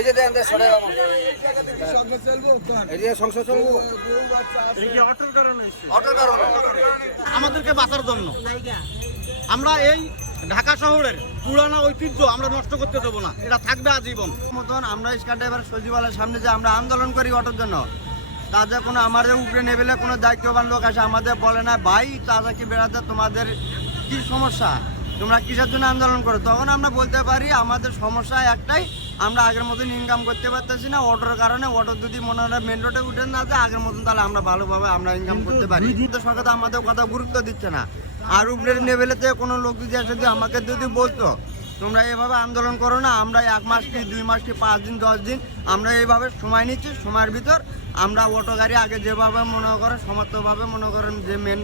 এই যে দেন সরে এই যে সংসার চলবো অটোর কারণে আমাদেরকে বাঁচার জন্য আমরা এই ঢাকা শহরের পুরানো ঐতিহ্য আমরা নষ্ট করতে দেবো না, এটা থাকবে আজীবন। মতন আমরা স্কার ড্রাইভার সচিবালয়ের সামনে যে আমরা আন্দোলন করি অটোর জন্য, তাদের কোনো আমাদের উপরে নেবেলে কোনো দায়িত্ববান লোক আসে আমাদের বলে না ভাই চাচা কি বেড়াতে তোমাদের কি সমস্যা, তোমরা কিসের জন্য আন্দোলন করো। তখন আমরা বলতে পারি আমাদের সমস্যা একটাই, আমরা আগের মতন ইনকাম করতে পারতেছি না অটোর কারণে। অটো যদি মনে হয় মেন রোডে উঠে না যায় আগের মতন, তাহলে আমরা ভালোভাবে আমরা ইনকাম করতে পারি। কিন্তু সরকার তো আমাদের কথা গুরুত্ব দিচ্ছে না। আর উপরের লেভেলেতে কোনো লোক যদি এসে আমাকে যদি বলতো তোমরা এভাবে আন্দোলন করো না, আমরা 1 মাস কি 2 মাস কি 5 দিন 10 দিন আমরা এইভাবে সময় নিচ্ছি, সময়ের ভিতর আমরা অটো গাড়ি আগে যেভাবে মনে করেন সমর্থভাবে মনে করেন যে মেন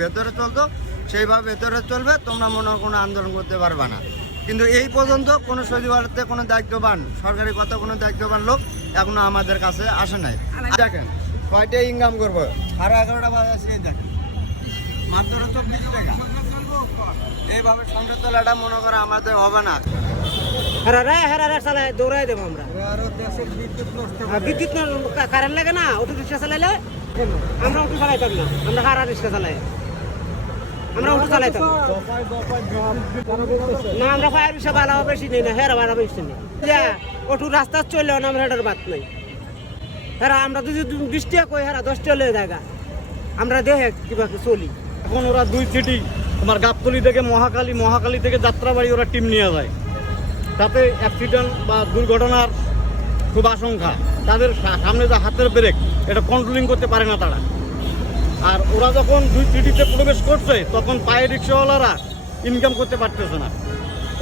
ভেতরে চলতো সেইভাবে ভেতরে চলবে, তোমরা মনে হয় কোনো আন্দোলন করতে পারবে না। কিন্তু এই পর্যন্ত কোনো সচিবালয়তে কোনো দায়িত্ববান সরকারি কথা কোনো দায়িত্ববান লোক এখনো আমাদের কাছে আসে নাই। দেখেন কয়টাই ইনকাম করবো, 11:30 বাজে আসি দেখেন মাত্র 24 টাকা। এইভাবে সংসার চলাটা মনে করে আমাদের হবে না। হেরা চালায় দৌড়াই দেবো আমরা। বিদ্যুৎ কারেন্ট লাগে না, অটো রিক্সা চালাইলে আমরা অটো চালাইতাম না, আমরা হারা রিক্সা চালাই, আমরা অটো চালাইতাম না। আমরা ফায়ার রিক্সা ভাড়া বেশি নেই না, হেরা ভাড়া বেশি নেই। অটো রাস্তা চললেও না আমরা হেটার বাদ নাই। হেরা আমরা যদি 20 টাকা কই হেরা 10 টাকা লয়ে জায়গা আমরা দেখে কিভাবে চলি। এখন ওরা 2 সিটি তোমার গাবতলী থেকে মহাকালী, মহাকালী থেকে যাত্রাবাড়ি ওরা টিম নিয়ে যায়, তাতে অ্যাক্সিডেন্ট বা দুর্ঘটনার খুব আশঙ্কা। তাদের সামনে যে হাতের ব্রেক এটা কন্ট্রোলিং করতে পারে না তারা। আর ওরা যখন 2 সিটিতে প্রবেশ করছে তখন পায়ে রিক্সাওয়ালারা ইনকাম করতে পারতেছে না।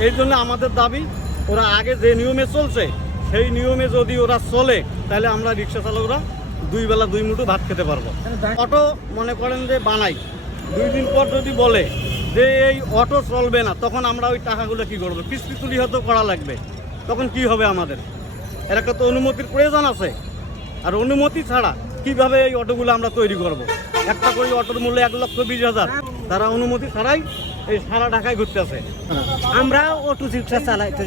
এই জন্য আমাদের দাবি ওরা আগে যে নিয়মে চলছে সেই নিয়মে যদি ওরা চলে তাহলে আমরা রিক্সা চালকরা 2 বেলা 2 মুঠো ভাত খেতে পারবো। অটো মনে করেন যে বানাই 2 দিন পর যদি বলে যে এই অটো চলবে না, তখন আমরা ওই টাকাগুলো কি করবো, কিস্তি তুলি হয়তো করা লাগবে, তখন কি হবে আমাদের? এর একটা তো অনুমতির প্রয়োজন আছে। আর অনুমতি ছাড়া কিভাবে এই অটোগুলো আমরা তৈরি করব? একটা করে অটোর মূল্য 1,20,000, তারা অনুমতি ছাড়াই এই সারা ঢাকায় ঘুরতে আছে। আমরা অটো রিক্সা চালাইতে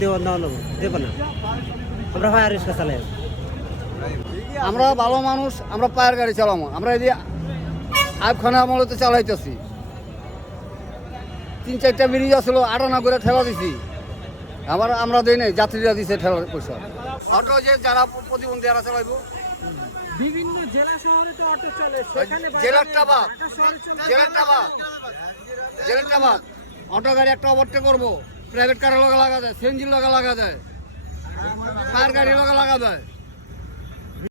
দেবো না, আমরা ফায়ার রিক্সা চালাই। আমরা ভালো মানুষ, আমরা পায়ের গাড়ি চালাবো। আমরা এই যে আইবখানা আমলতে চালাইতেছি, 3-4টা ব্রিজ আসলো 8 আনা করে ঠেলা দিছি। আমরা দিই নাই, যাত্রীরা দিছে ঠেলা পয়সা। অটো যে যারা প্রতিবন্ধী এরা চালাইবো, বিভিন্ন জেলা শহরে তো অটো চলে, সেখানে জেলার টাবাক অটো গাড়ি একটা ওভারটেক করবো, প্রাইভেট কারের লগা লাগা যায়, সিএনজির লগা লাগা যায়, ফায়ার গাড়ির লগা লাগা যায়।